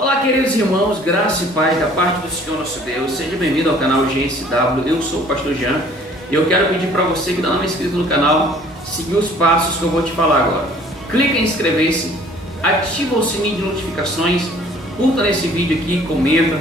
Olá, queridos irmãos, graça e paz da parte do Senhor nosso Deus. Seja bem-vindo ao canal GSW. Eu sou o pastor Jean e eu quero pedir para você que ainda não é inscrito no canal, seguir os passos que eu vou te falar agora. Clica em inscrever-se, ativa o sininho de notificações, curta nesse vídeo aqui, comenta.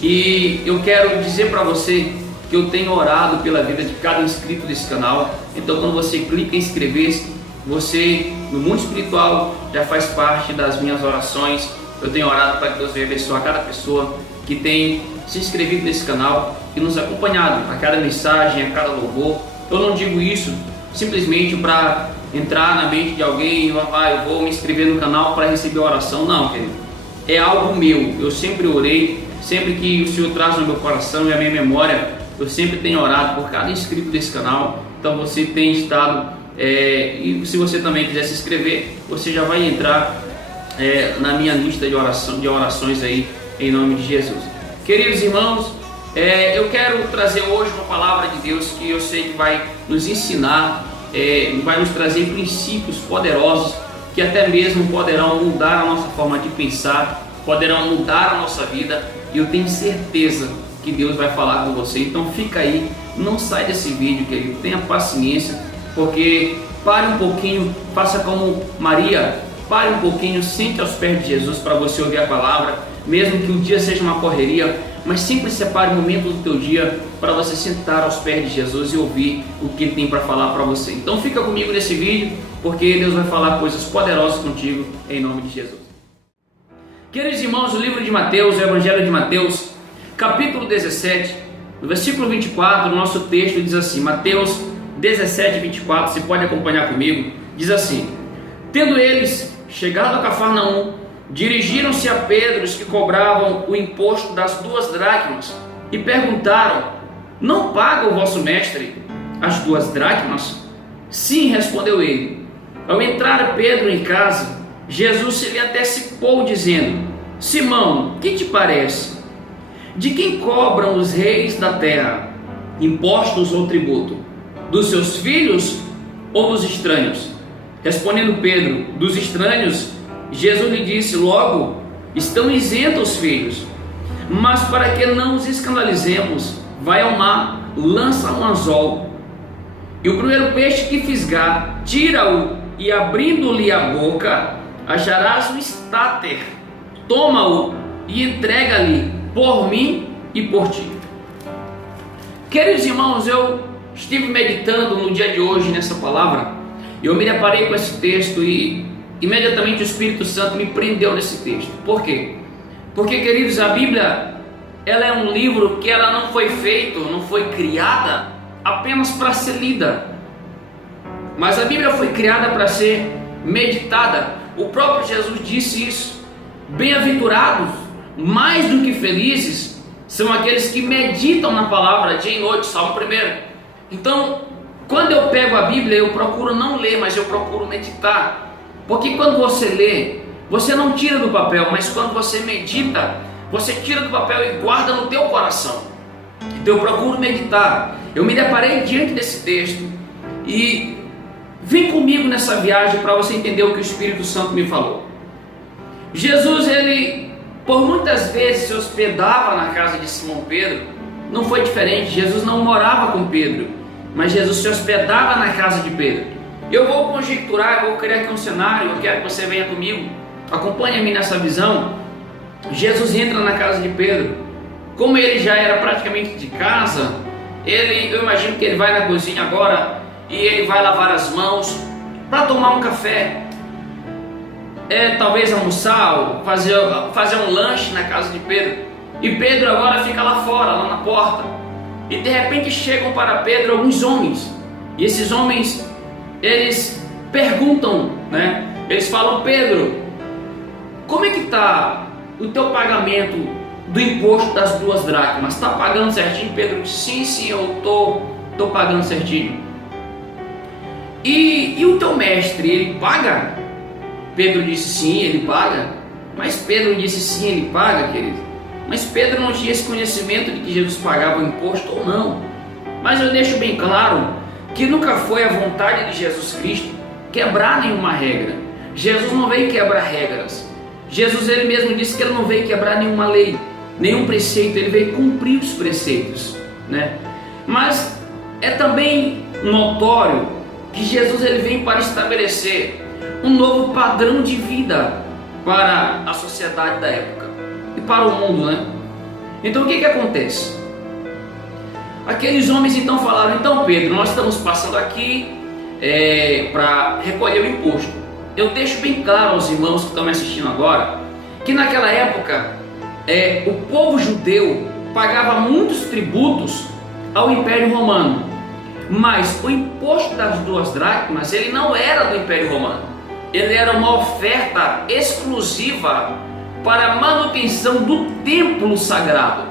E eu quero dizer para você que eu tenho orado pela vida de cada inscrito desse canal. Então, quando você clica em inscrever-se, você no mundo espiritual já faz parte das minhas orações. Eu tenho orado para que Deus venha abençoar cada pessoa que tem se inscrevido nesse canal e nos acompanhado a cada mensagem, a cada louvor. Eu não digo isso simplesmente para entrar na mente de alguém e eu vou me inscrever no canal para receber a oração. Não, querido. É algo meu. Eu sempre orei, sempre que o Senhor traz no meu coração e a minha memória, eu sempre tenho orado por cada inscrito desse canal. Então você tem estado, e se você também quiser se inscrever, você já vai entrar na minha lista de orações aí, em nome de Jesus. Queridos irmãos, eu quero trazer hoje uma palavra de Deus que eu sei que vai nos ensinar, vai nos trazer princípios poderosos que até mesmo poderão mudar a nossa forma de pensar, poderão mudar a nossa vida, e eu tenho certeza que Deus vai falar com você. Então fica aí, não sai desse vídeo, querido, tenha paciência, porque pare um pouquinho, faça como Maria, pare um pouquinho, sente aos pés de Jesus para você ouvir a palavra, mesmo que o dia seja uma correria, mas sempre separe um momento do teu dia para você sentar aos pés de Jesus e ouvir o que Ele tem para falar para você. Então fica comigo nesse vídeo, porque Deus vai falar coisas poderosas contigo, em nome de Jesus. Queridos irmãos, o livro de Mateus, o Evangelho de Mateus, capítulo 17, no versículo 24, o nosso texto diz assim, Mateus 17, 24, você pode acompanhar comigo, diz assim: tendo eles chegado a Cafarnaum, dirigiram-se a Pedro, os que cobravam o imposto das 2 dracmas, e perguntaram: não paga o vosso mestre as 2 dracmas? Sim, respondeu ele. Ao entrar Pedro em casa, Jesus se lhe antecipou, dizendo: Simão, que te parece? De quem cobram os reis da terra impostos ou tributo? Dos seus filhos ou dos estranhos? Respondendo Pedro: dos estranhos. Jesus lhe disse: logo, estão isentos os filhos. Mas para que não os escandalizemos, vai ao mar, lança um anzol, e o primeiro peixe que fisgar, tira-o, e abrindo-lhe a boca, acharás um estáter. Toma-o e entrega-lhe por mim e por ti. Queridos irmãos, eu estive meditando no dia de hoje nessa palavra, e eu me deparei com esse texto e imediatamente o Espírito Santo me prendeu nesse texto. Por quê? Porque, queridos, a Bíblia, ela é um livro que ela não foi feita, não foi criada apenas para ser lida, mas a Bíblia foi criada para ser meditada. O próprio Jesus disse isso: bem-aventurados, mais do que felizes, são aqueles que meditam na palavra dia e noite, Salmo 1. Então, quando eu pego a Bíblia, eu procuro não ler, mas eu procuro meditar. Porque quando você lê, você não tira do papel, mas quando você medita, você tira do papel e guarda no teu coração. Então eu procuro meditar. Eu me deparei diante desse texto e vem comigo nessa viagem para você entender o que o Espírito Santo me falou. Jesus, ele por muitas vezes se hospedava na casa de Simão Pedro. Não foi diferente, Jesus não morava com Pedro, mas Jesus se hospedava na casa de Pedro. Eu vou conjecturar, eu vou criar aqui um cenário, eu quero que você venha comigo, acompanhe-me nessa visão. Jesus entra na casa de Pedro, como ele já era praticamente de casa, eu imagino que ele vai na cozinha agora e ele vai lavar as mãos para tomar um café, talvez almoçar, ou fazer um lanche na casa de Pedro. E Pedro agora fica lá fora, lá na porta, e de repente chegam para Pedro alguns homens, e esses homens, eles perguntam, eles falam: Pedro, como é que está o teu pagamento do imposto das 2 dracmas? Está pagando certinho? Pedro disse: sim, eu estou pagando certinho. E o teu mestre, ele paga? Pedro disse: sim, ele paga. Mas Pedro disse: sim, ele paga, querido. Mas Pedro não tinha esse conhecimento de que Jesus pagava o imposto ou não. Mas eu deixo bem claro que nunca foi a vontade de Jesus Cristo quebrar nenhuma regra. Jesus não veio quebrar regras. Jesus ele mesmo disse que ele não veio quebrar nenhuma lei, nenhum preceito, ele veio cumprir os preceitos, né? Mas é também notório que Jesus ele vem para estabelecer um novo padrão de vida para a sociedade da época e para o mundo, né? Então o que acontece? Aqueles homens então falaram: então Pedro, nós estamos passando aqui para recolher o imposto. Eu deixo bem claro aos irmãos que estão me assistindo agora que naquela época o povo judeu pagava muitos tributos ao Império Romano, mas o imposto das 2 dracmas ele não era do Império Romano, ele era uma oferta exclusiva para a manutenção do templo sagrado,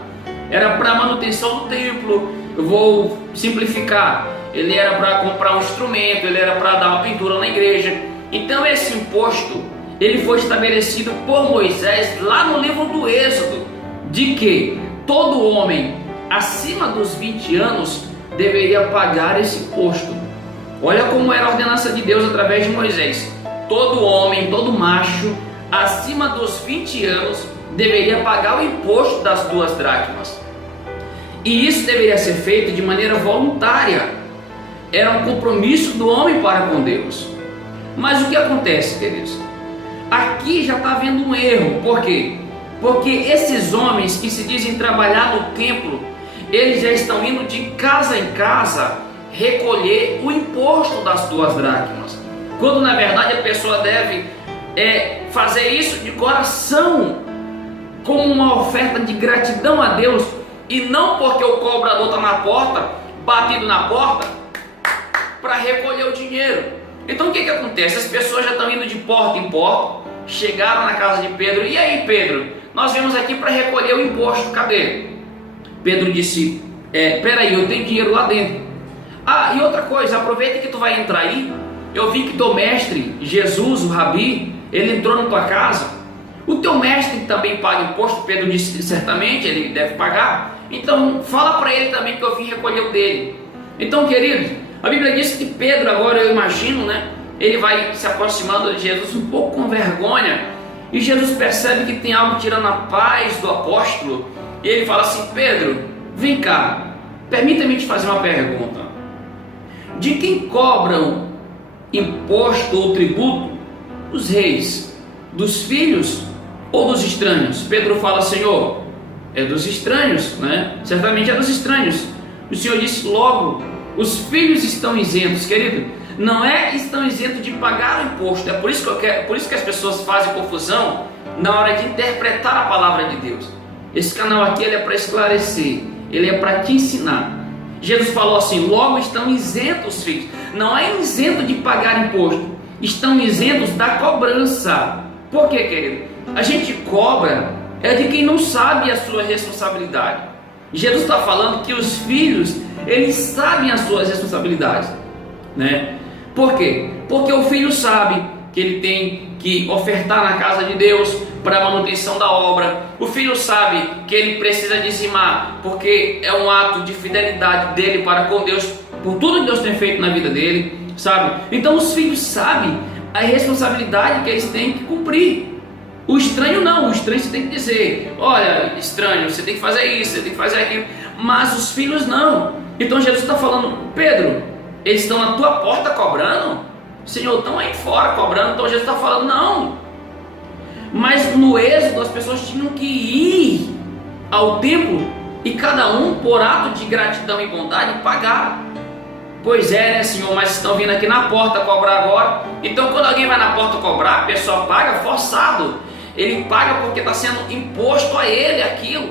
era para a manutenção do templo. Eu vou simplificar, ele era para comprar um instrumento, ele era para dar uma pintura na igreja. Então esse imposto ele foi estabelecido por Moisés lá no livro do Êxodo, de que todo homem acima dos 20 anos deveria pagar esse imposto. Olha como era a ordenança de Deus através de Moisés: todo homem, todo macho acima dos 20 anos deveria pagar o imposto das 2 dracmas. E isso deveria ser feito de maneira voluntária, era um compromisso do homem para com Deus. Mas o que acontece, queridos? Aqui já está havendo um erro. Por quê? Porque esses homens que se dizem trabalhar no templo, eles já estão indo de casa em casa recolher o imposto das 2 dracmas, quando na verdade a pessoa deve fazer isso de coração, como uma oferta de gratidão a Deus, e não porque o cobrador está na porta, batido na porta, para recolher o dinheiro. Então o que acontece? As pessoas já estão indo de porta em porta, chegaram na casa de Pedro: e aí Pedro, nós viemos aqui para recolher o imposto, cadê? Pedro disse: peraí, eu tenho dinheiro lá dentro. Ah, e outra coisa, aproveita que tu vai entrar aí, eu vi que teu mestre, Jesus, o Rabi, ele entrou na tua casa. O teu mestre também paga imposto? Pedro disse: certamente, ele deve pagar. Então fala para ele também que eu vim recolher o dele. Então, queridos, a Bíblia diz que Pedro, agora eu imagino, né, ele vai se aproximando de Jesus um pouco com vergonha, e Jesus percebe que tem algo tirando a paz do apóstolo, e ele fala assim: Pedro, vem cá, permita-me te fazer uma pergunta. De quem cobram imposto ou tributo? Os reis, dos filhos ou dos estranhos? Pedro fala: Senhor, é dos estranhos, né? Certamente é dos estranhos. O Senhor disse logo: os filhos estão isentos, querido. Não estão isentos de pagar o imposto. É por isso que as pessoas fazem confusão na hora de interpretar a palavra de Deus. Esse canal aqui ele é para esclarecer, ele é para te ensinar. Jesus falou assim: logo estão isentos os filhos. Não é isento de pagar imposto, estão isentos da cobrança. Por quê, querido? A gente cobra de quem não sabe a sua responsabilidade. Jesus está falando que os filhos, eles sabem as suas responsabilidades, né? Por quê? Porque o filho sabe que ele tem que ofertar na casa de Deus para a manutenção da obra. O filho sabe que ele precisa dizimar, porque é um ato de fidelidade dele para com Deus, por tudo que Deus tem feito na vida dele, sabe? Então os filhos sabem a responsabilidade que eles têm que cumprir. O estranho não, o estranho você tem que dizer: olha, estranho, você tem que fazer isso, você tem que fazer aquilo. Mas os filhos não. Então Jesus está falando: Pedro, eles estão na tua porta cobrando? Senhor, estão aí fora cobrando. Então Jesus está falando: não. Mas no Êxodo as pessoas tinham que ir ao templo e cada um, por ato de gratidão e bondade, pagar. Pois é, né, Senhor, mas estão vindo aqui na porta cobrar agora. Então quando alguém vai na porta cobrar, a pessoa paga forçado. Ele paga porque está sendo imposto a ele aquilo.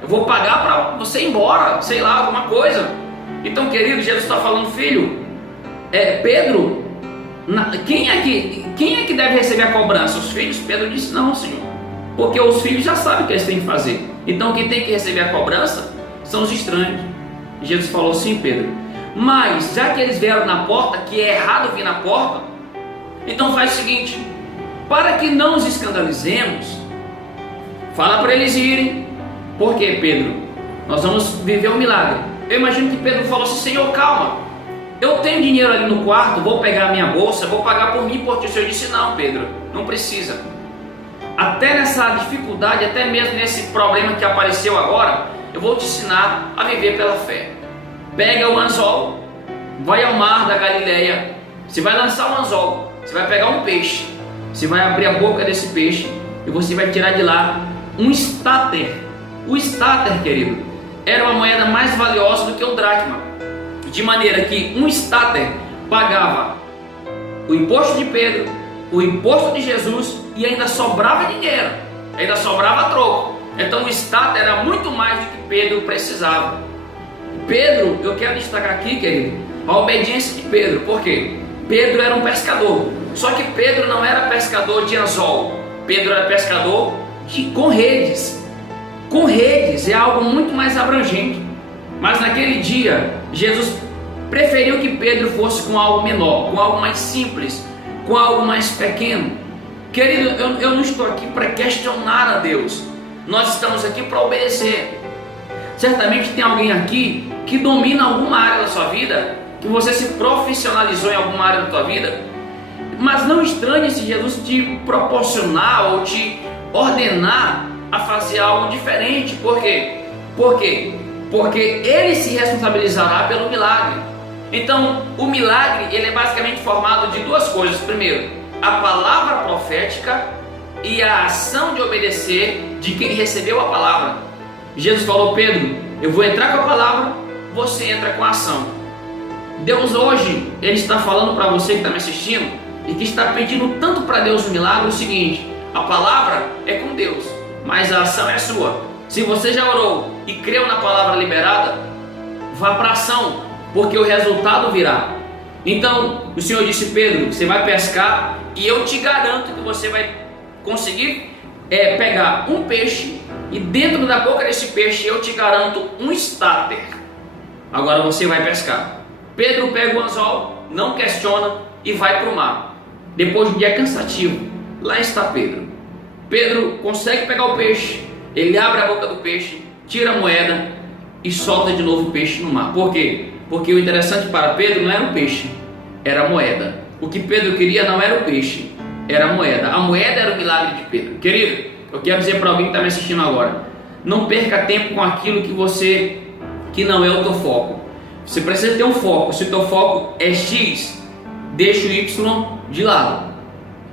Eu vou pagar para você ir embora, sei lá, alguma coisa. Então, querido, Jesus está falando: filho, Pedro, quem é que deve receber a cobrança? Os filhos? Pedro disse: não, Senhor, porque os filhos já sabem o que eles têm que fazer. Então quem tem que receber a cobrança são os estranhos. E Jesus falou: sim, Pedro, mas já que eles vieram na porta, que é errado vir na porta, então faz o seguinte: para que não os escandalizemos, fala para eles irem. Por quê, Pedro? Nós vamos viver um milagre. Eu imagino que Pedro falou assim: Senhor, calma, eu tenho dinheiro ali no quarto, vou pegar a minha bolsa, vou pagar por mim, porque o Senhor disse: não, Pedro, não precisa. até nessa dificuldade, até mesmo nesse problema que apareceu agora, eu vou te ensinar a viver pela fé. Pega o anzol, vai ao mar da Galileia, você vai lançar o anzol, você vai pegar um peixe, você vai abrir a boca desse peixe e você vai tirar de lá um estáter. O estáter, querido, era uma moeda mais valiosa do que o dracma, de maneira que um estáter pagava o imposto de Pedro, o imposto de Jesus e ainda sobrava dinheiro, ainda sobrava troco. Então o estáter era muito mais do que Pedro precisava. Pedro, eu quero destacar aqui, querido, a obediência de Pedro. Por quê? Pedro era um pescador, só que Pedro não era pescador de anzol, Pedro era pescador com redes. Com redes é algo muito mais abrangente. Mas naquele dia, Jesus preferiu que Pedro fosse com algo menor, com algo mais simples, com algo mais pequeno. Querido, eu não estou aqui para questionar a Deus, nós estamos aqui para obedecer. Certamente tem alguém aqui que domina alguma área da sua vida, que você se profissionalizou em alguma área da sua vida, mas não estranhe se Jesus te proporcionar ou te ordenar a fazer algo diferente. Por quê? Porque Ele se responsabilizará pelo milagre. Então, o milagre, ele é basicamente formado de duas coisas. Primeiro, a palavra profética e a ação de obedecer de quem recebeu a palavra. Jesus falou: Pedro, eu vou entrar com a palavra, você entra com a ação. Deus hoje, Ele está falando para você que está me assistindo e que está pedindo tanto para Deus um milagre, o seguinte: a palavra é com Deus, mas a ação é sua. Se você já orou e creu na palavra liberada, vá para a ação, porque o resultado virá. Então, o Senhor disse: Pedro, você vai pescar e eu te garanto que você vai conseguir pegar um peixe e dentro da boca desse peixe eu te garanto um estáter. Agora você vai pescar. Pedro pega o anzol, não questiona e vai para o mar. Depois de um dia cansativo, lá está Pedro. Pedro consegue pegar o peixe, ele abre a boca do peixe, tira a moeda e solta de novo o peixe no mar. Por quê? Porque o interessante para Pedro não era o peixe, era a moeda. O que Pedro queria não era o peixe, era a moeda. A moeda era o milagre de Pedro. Querido, eu quero dizer para alguém que está me assistindo agora: não perca tempo com aquilo que não é o teu foco. Você precisa ter um foco. Se o teu foco é X, deixa o Y de lado.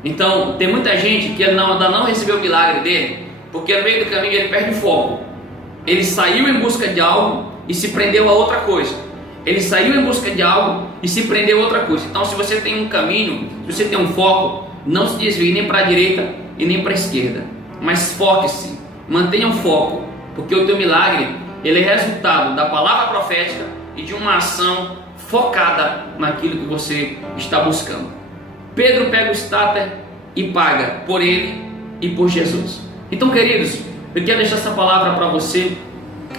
Então, tem muita gente que ainda não recebeu o milagre dele, porque no meio do caminho ele perde o foco. Ele saiu em busca de algo e se prendeu a outra coisa. Ele saiu em busca de algo e se prendeu a outra coisa. Então, se você tem um caminho, se você tem um foco, não se desvie nem para a direita e nem para a esquerda, mas foque-se, mantenha um foco, porque o teu milagre, ele é resultado da palavra profética e de uma ação focada naquilo que você está buscando. Pedro pega o estáter e paga por ele e por Jesus. Então, queridos, eu quero deixar essa palavra para você,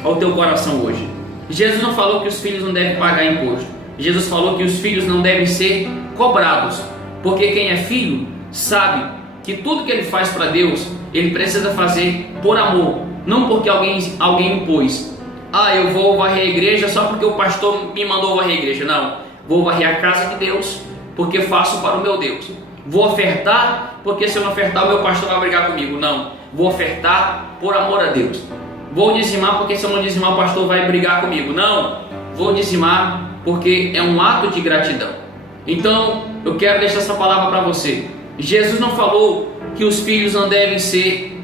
ao teu coração hoje. Jesus não falou que os filhos não devem pagar imposto. Jesus falou que os filhos não devem ser cobrados, porque quem é filho sabe que tudo que ele faz para Deus, ele precisa fazer por amor, não porque alguém impôs. Eu vou varrer a igreja só porque o pastor me mandou varrer a igreja. Não, vou varrer a casa de Deus porque faço para o meu Deus. Vou ofertar porque se eu não ofertar o meu pastor vai brigar comigo. Não, vou ofertar por amor a Deus. Vou dizimar porque se eu não dizimar o pastor vai brigar comigo. Não, vou dizimar porque é um ato de gratidão. Então, eu quero deixar essa palavra para você. Jesus não falou que os filhos não devem ser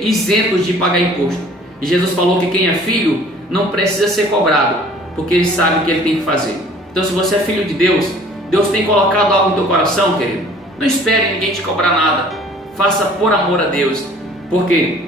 isentos de pagar imposto. Jesus falou que quem é filho não precisa ser cobrado, porque ele sabe o que ele tem que fazer. Então, se você é filho de Deus, Deus tem colocado algo no teu coração, querido, não espere ninguém te cobrar nada. Faça por amor a Deus. Por quê?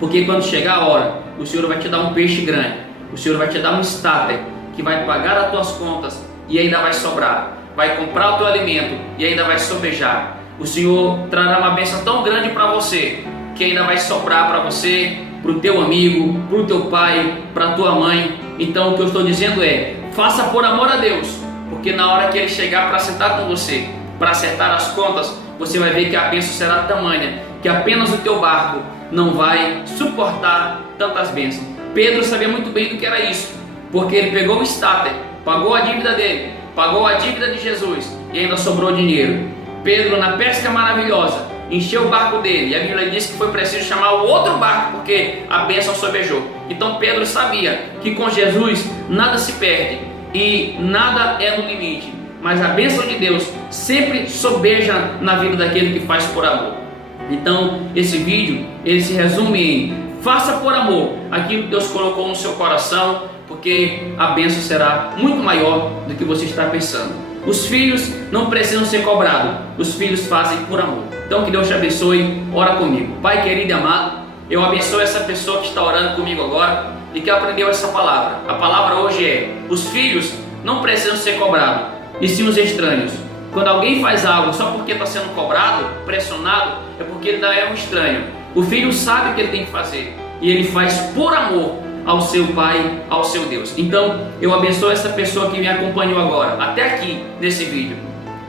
Porque quando chegar a hora, o Senhor vai te dar um peixe grande, o Senhor vai te dar um estáter que vai pagar as tuas contas e ainda vai sobrar. Vai comprar o teu alimento e ainda vai sobejar. O Senhor trará uma bênção tão grande para você que ainda vai sobrar para você, para o teu amigo, para o teu pai, para a tua mãe. Então o que eu estou dizendo é: faça por amor a Deus, porque na hora que Ele chegar para sentar com você, para acertar as contas, você vai ver que a bênção será tamanha, que apenas o teu barco não vai suportar tantas bênçãos. Pedro sabia muito bem do que era isso, porque ele pegou o estáter, pagou a dívida dele, pagou a dívida de Jesus e ainda sobrou dinheiro. Pedro, na pesca maravilhosa, encheu o barco dele, e a Bíblia diz que foi preciso chamar o outro barco porque a bênção sobejou. Então Pedro sabia que com Jesus nada se perde e nada é no limite, mas a bênção de Deus sempre sobeja na vida daquele que faz por amor. Então esse vídeo ele se resume em: faça por amor aquilo que Deus colocou no seu coração, porque a bênção será muito maior do que você está pensando. Os filhos não precisam ser cobrados, os filhos fazem por amor. Então que Deus te abençoe. Ora comigo. Pai querido e amado, eu abençoo essa pessoa que está orando comigo agora e que aprendeu essa palavra. A palavra hoje é: os filhos não precisam ser cobrados, e sim os estranhos. Quando alguém faz algo só porque está sendo cobrado, pressionado, é porque ele ainda é um estranho. O filho sabe o que ele tem que fazer e ele faz por amor ao seu Pai, ao seu Deus. Então eu abençoo essa pessoa que me acompanhou agora até aqui nesse vídeo.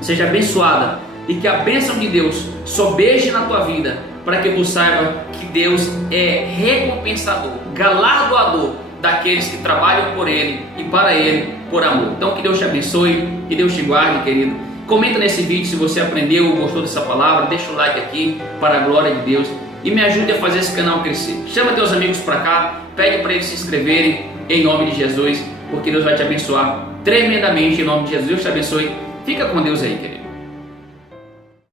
Seja abençoada e que a bênção de Deus sobeje na tua vida, para que tu saiba que Deus é recompensador, galardoador daqueles que trabalham por Ele e para Ele por amor. Então que Deus te abençoe, que Deus te guarde, querido. Comenta nesse vídeo se você aprendeu ou gostou dessa palavra, deixa o like aqui para a glória de Deus e me ajude a fazer esse canal crescer. Chama teus amigos para cá, pede para eles se inscreverem em nome de Jesus, porque Deus vai te abençoar tremendamente em nome de Jesus. Deus te abençoe. Fica com Deus aí, querido.